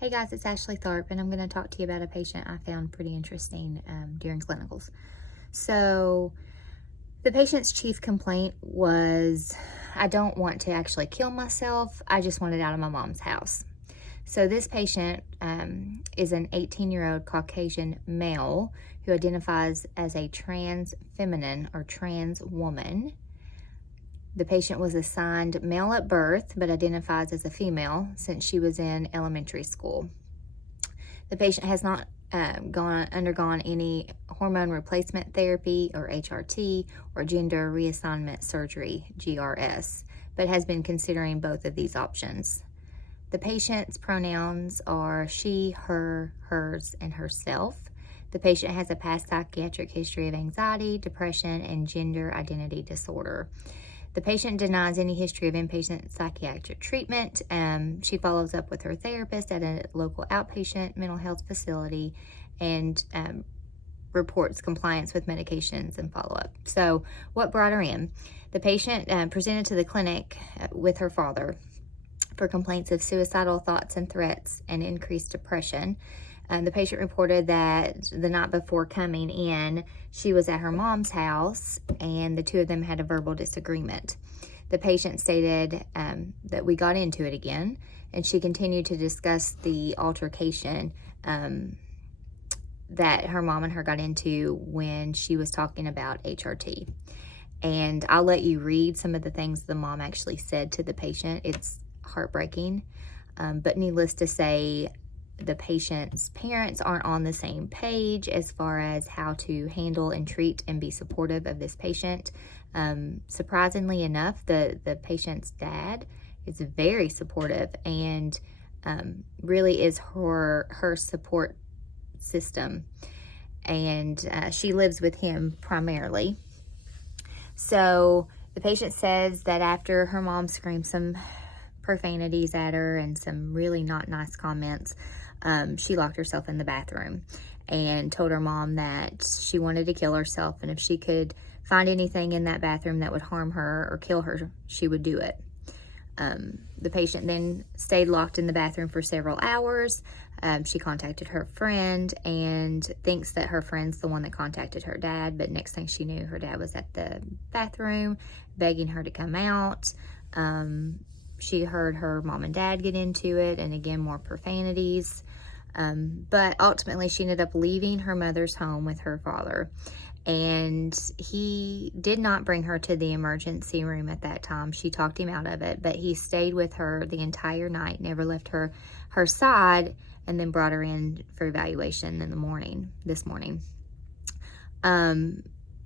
Hey guys, it's Ashley Tharp, and I'm going to talk to you about a patient I found pretty interesting during clinicals. So, the patient's chief complaint was, I don't want to actually kill myself, I just want it out of my mom's house. So, this patient is an 18-year-old Caucasian male who identifies as a trans feminine or trans woman. The patient was assigned male at birth, but identifies as a female since she was in elementary school. The patient has not undergone any hormone replacement therapy or HRT or gender reassignment surgery, GRS, but has been considering both of these options. The patient's pronouns are she, her, hers, and herself. The patient has a past psychiatric history of anxiety, depression, and gender identity disorder. The patient denies any history of inpatient psychiatric treatment. She follows up with her therapist at a local outpatient mental health facility and reports compliance with medications and follow-up. So what brought her in? The patient presented to the clinic with her father for complaints of suicidal thoughts and threats and increased depression. The patient reported that the night before coming in, she was at her mom's house and the two of them had a verbal disagreement. The patient stated that we got into it again, and she continued to discuss the altercation that her mom and her got into when she was talking about HRT. And I'll let you read some of the things the mom actually said to the patient. It's heartbreaking, but needless to say, the patient's parents aren't on the same page as far as how to handle and treat and be supportive of this patient. Surprisingly enough, the patient's dad is very supportive and really is her support system, and she lives with him primarily. So the patient says that after her mom screamed some profanities at her and some really not nice comments, she locked herself in the bathroom and told her mom that she wanted to kill herself, and if she could find anything in that bathroom that would harm her or kill her, she would do it. The patient then stayed locked in the bathroom for several hours. She contacted her friend and thinks that her friend's the one that contacted her dad, but next thing she knew, her dad was at the bathroom begging her to come out. She heard her mom and dad get into it, and again, more profanities. But ultimately, she ended up leaving her mother's home with her father. And he did not bring her to the emergency room at that time. She talked him out of it, but he stayed with her the entire night, never left her side, and then brought her in for evaluation in the morning, this morning.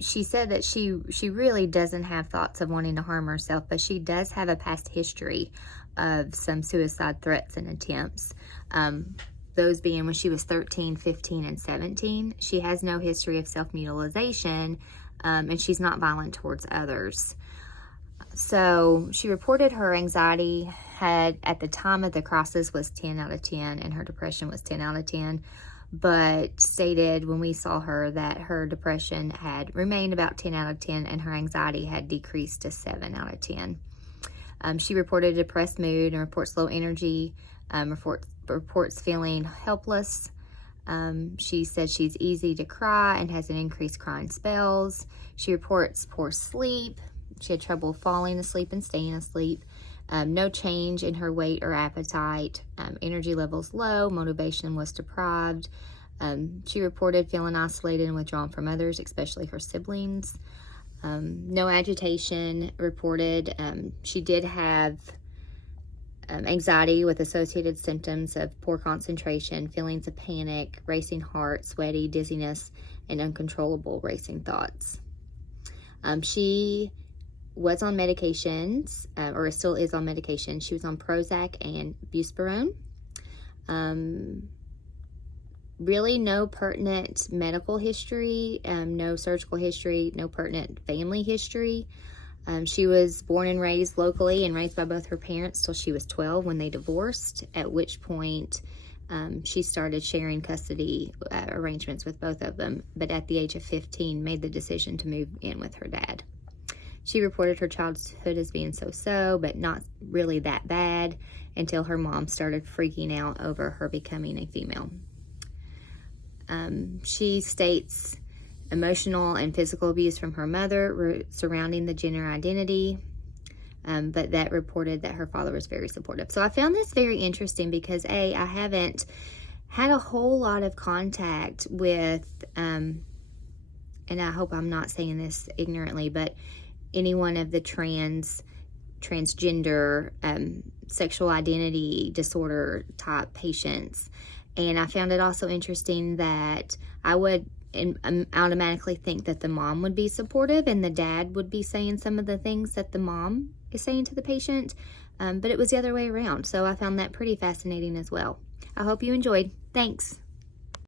She said that she really doesn't have thoughts of wanting to harm herself, but she does have a past history of some suicide threats and attempts. Those being when she was 13, 15, and 17. She has no history of self-mutilation, and she's not violent towards others. So she reported her anxiety at the time of the crisis was 10 out of 10, and her depression was 10 out of 10. But stated when we saw her that her depression had remained about 10 out of 10 and her anxiety had decreased to 7 out of 10. She reported a depressed mood and reports low energy, reports feeling helpless. She said she's easy to cry and has an increased crying spells. She reports poor sleep. She had trouble falling asleep and staying asleep. No change in her weight or appetite. Energy levels low. Motivation was deprived. She reported feeling isolated and withdrawn from others, especially her siblings. No agitation reported. She did have anxiety with associated symptoms of poor concentration, feelings of panic, racing heart, sweaty, dizziness, and uncontrollable racing thoughts. She was on medications, or still is on medication. She was on Prozac and Buspirone. Really no pertinent medical history, no surgical history, no pertinent family history. She was born and raised locally and raised by both her parents till she was 12 when they divorced, at which point she started sharing custody arrangements with both of them, but at the age of 15 made the decision to move in with her dad. She reported her childhood as being so-so, but not really that bad until her mom started freaking out over her becoming a female. She states emotional and physical abuse from her mother surrounding the gender identity, but that reported that her father was very supportive. So I found this very interesting because I haven't had a whole lot of contact with, and I hope I'm not saying this ignorantly, but any one of the transgender, sexual identity disorder type patients. And I found it also interesting that I would automatically think that the mom would be supportive and the dad would be saying some of the things that the mom is saying to the patient, but it was the other way around. So I found that pretty fascinating as well. I hope you enjoyed. Thanks.